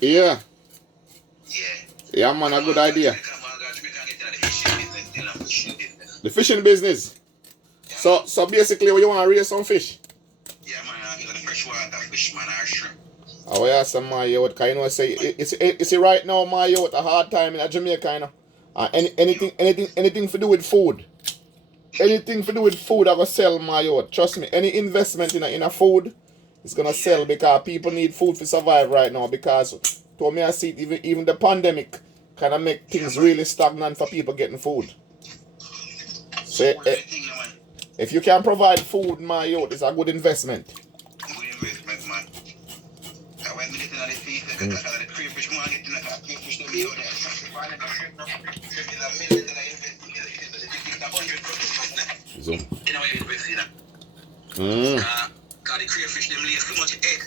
Yeah. Yeah, man, a good idea. The fishing business. So basically, you want to raise some fish? Yeah, man, I get the freshwater fish, man, or shrimp. Oh, yeah, some my youth, because you know, say it's right now, my youth, a hard time in Jamaica, you know. Anything to do with food. Anything to do with food, I go sell, my youth. Trust me, any investment in a food is gonna sell, because people need food to survive right now. Because to me, I see even the pandemic kind of make things really stagnant for people getting food. So if you can provide food, my youth, it's a good investment. Good investment, man. I went to get another season because the crayfish market, the crayfish to be out there. So. You know what you invest in? Because the crayfish, them lay too much egg.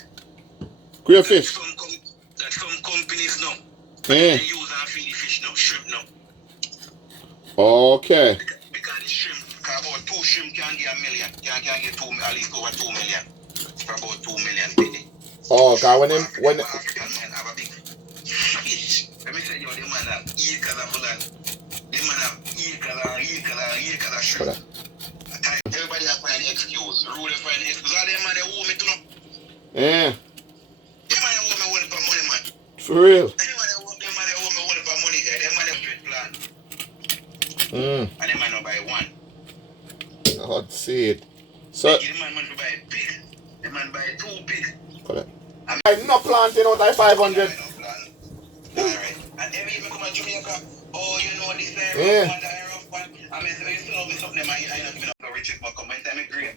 Crayfish? That some companies now. Yeah. They use and feed the fish now, shrimp now. Okay. Because the shrimp, about 2 shrimp can get $1 million. Can get at least over 2 million. For about 2 million penny. Oh, because when African man have a big fish. Let me tell you, the man have acres of land. The man have acres of shrimp. Everybody have find excuse. Rule find excuse. All them man they owe me to know. Yeah. Them man they owe me for money, man. For real. Them man they owe me for money there. Them man they straight plan. And them man no buy one. I'd see it. So the man to buy a pig. The man buy 2 pigs. Correct. I'm not planting out like 500. Alright. And then even come to Jamaica, oh, you know this rough one. I mean, so you still owe me something, I don't even know Richard, but come and tell me green.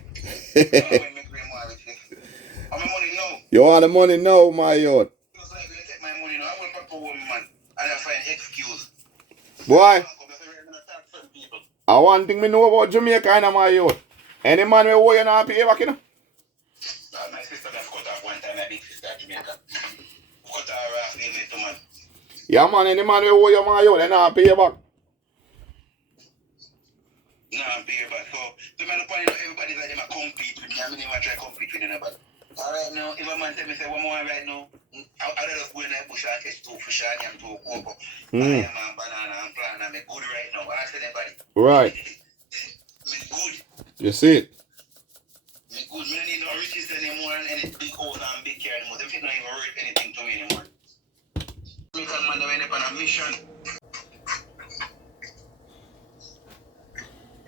I'm money now. You want the money now, my youth? Just like you take my money now, I will pop a woman, man. And I find excuse. Boy, I one thing me know about Jamaica and my youth. Any man will owe you not pay back, you know? My sister just cut off one time, my big sister Jamaica. Cut her off, name it to man. Yeah, man, any man will owe you, my youth, they not pay you back. Nah, pay you back. So man, everybody's like them a compete with me. I mean, I try to compete with anybody. Alright now, if a man tell me say one more right now, I'll just go in the bush and catch 2 fish and 2 cocoa. I am a banana and plant and I'm good right now. I tell anybody. Right. Me good. You see it? Me good. Me don't need no riches anymore and any big house and big car anymore. Them things don't even worth anything to me anymore. Me can man went up on a mission.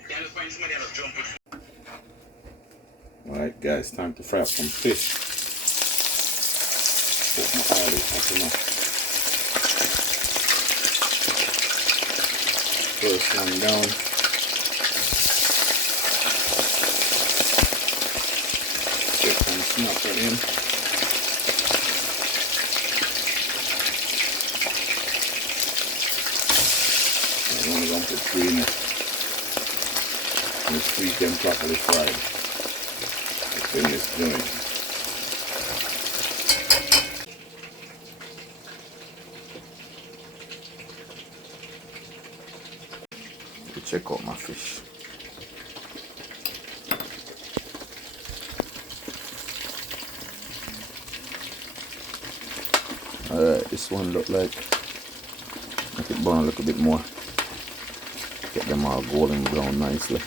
You have to find somebody else jump with. Alright guys, time to fry up some fish. Put my oil in hot enough. First one down. Second snapper in. I'm only going to put 3 in it. And treat them properly fried. In this joint. Check out my fish. Alright, this one look like make it burn a little bit more. Get them all golden brown nicely.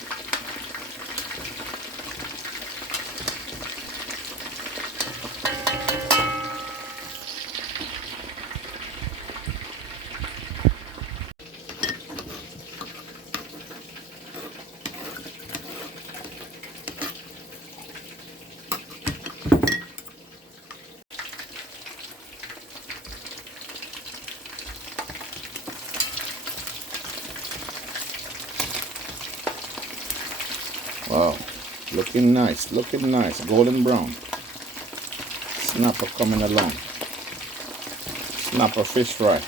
Wow, looking nice, golden brown. Snapper coming along. Snapper fish fry.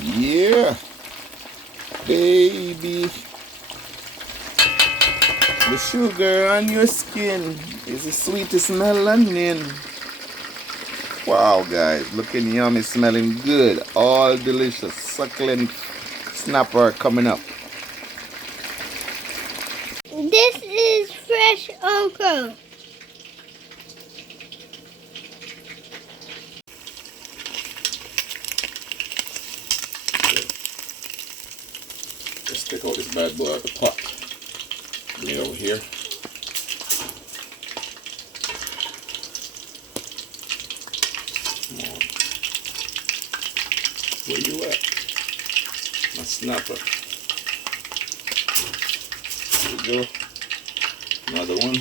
Yeah, baby. The sugar on your skin is the sweetest melanin. Wow, guys, looking yummy, smelling good, all delicious, succulent snapper coming up. This is Yes, Uncle. Let's take out this bad boy out of the pot. Bring it over here. Come on. Where you at? My snapper. There we go. Another one.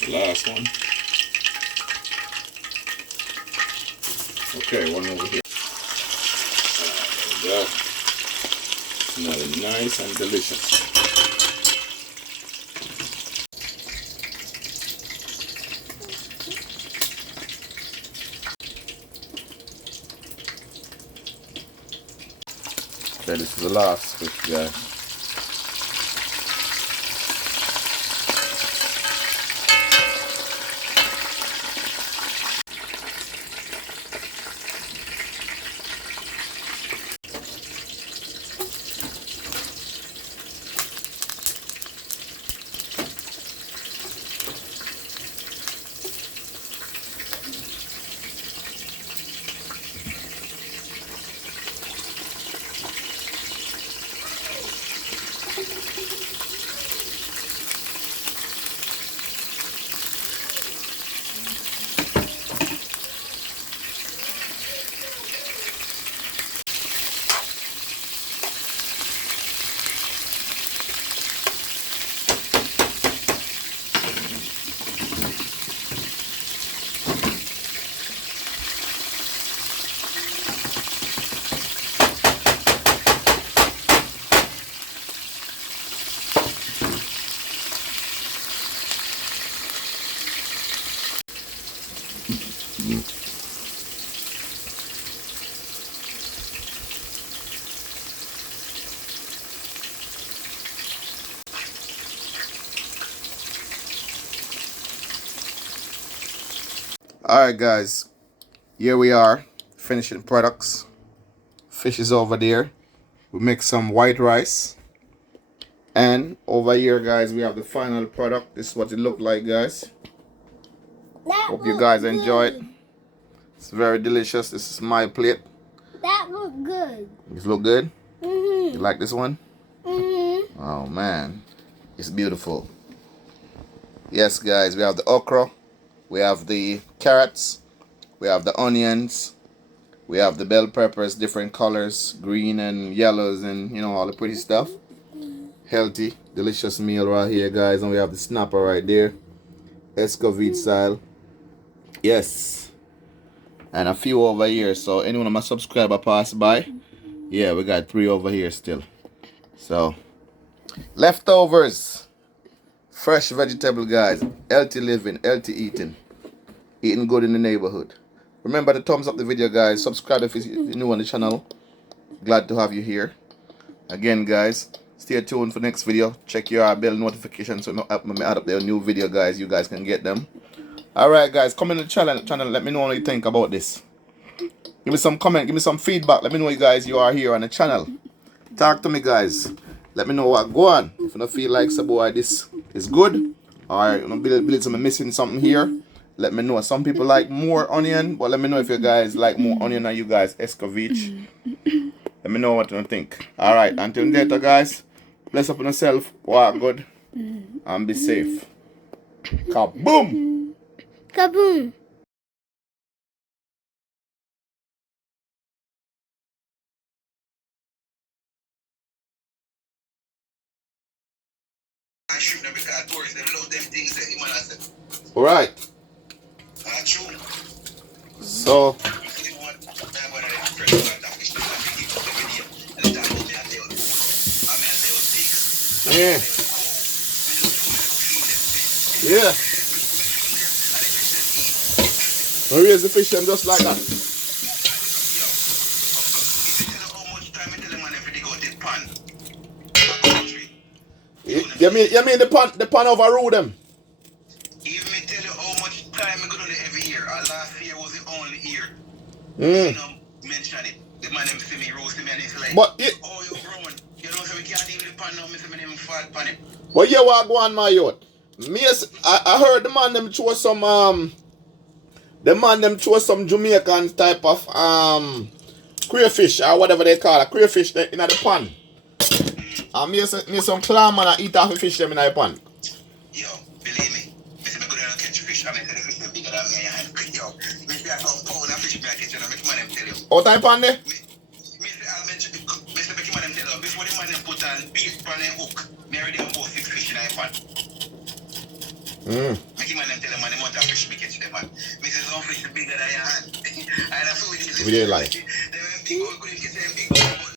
The last one. Okay, one over here. There we go. Another nice and delicious. Okay, this is the last fish, guys. Alright guys, here we are, finishing products. Fish is over there. We make some white rice. And over here guys, we have the final product. This is what it looked like, guys. Hope you guys enjoy it. It's very delicious. This is my plate. That looked good. This look good? Mm-hmm. You like this one? Mm-hmm. Oh man, it's beautiful. Yes guys, we have the okra. We have the carrots, we have the onions, we have the bell peppers, different colors, green and yellows, and you know, all the pretty stuff. Healthy, delicious meal right here, guys. And we have the snapper right there, Escovite style. Yes, and a few over here. So anyone of my subscriber pass by, yeah, we got 3 over here still. So leftovers. Fresh vegetable, guys. Healthy living, healthy eating. Eating good in the neighborhood. Remember to thumbs up the video, guys. Subscribe if you're new on the channel. Glad to have you here. Again, guys, stay tuned for next video. Check your bell notifications so when I add up their new video, guys, you guys can get them. Alright, guys, comment in the channel. Let me know what you think about this. Give me some comment. Give me some feedback. Let me know you guys you are here on the channel. Talk to me, guys. Let me know what go on. If you don't feel like boy, this is good, or you know, believe I'm missing something here, let me know. Some people like more onion, but let me know if you guys like more onion or you guys Escovite. Let me know what you think. Alright, until later, guys. Bless up on yourself, walk good, and be safe. Kaboom! Kaboom! I shoot them because tourists they love them things that you man said. Alright. True. So yeah. Yeah. We raise the fish them just like that. You mean the pan overrule them? Even me tell you how much time I go to every year. Last year was the only year. Mm. You know, mention it. The man them see me roast me and it's like, But it, oh you grown. You know so we can't even the pan now, me see me them fat pan him. But yeah, what go on, my youth? I heard the man them throw some Jamaican type of crayfish or whatever they call it, crayfish in the pan. And me some clam and I eat off the fish them in the pan. Yo, believe me. Me say me go down and catch fish. I mean, the fish is bigger than me. Yo, me say I come pound of fish me I catch and I make man them tell you. What type pan there? Me say I'll mention. Me say make man them tell you. Before the man them put on beef pan and hook, me already have about 6 fish in the pan. Make man them tell them man the amount of fish me catch them man. Me say some fish is bigger than your hand. And I feel with this. We did like. They were big, we couldn't get them big.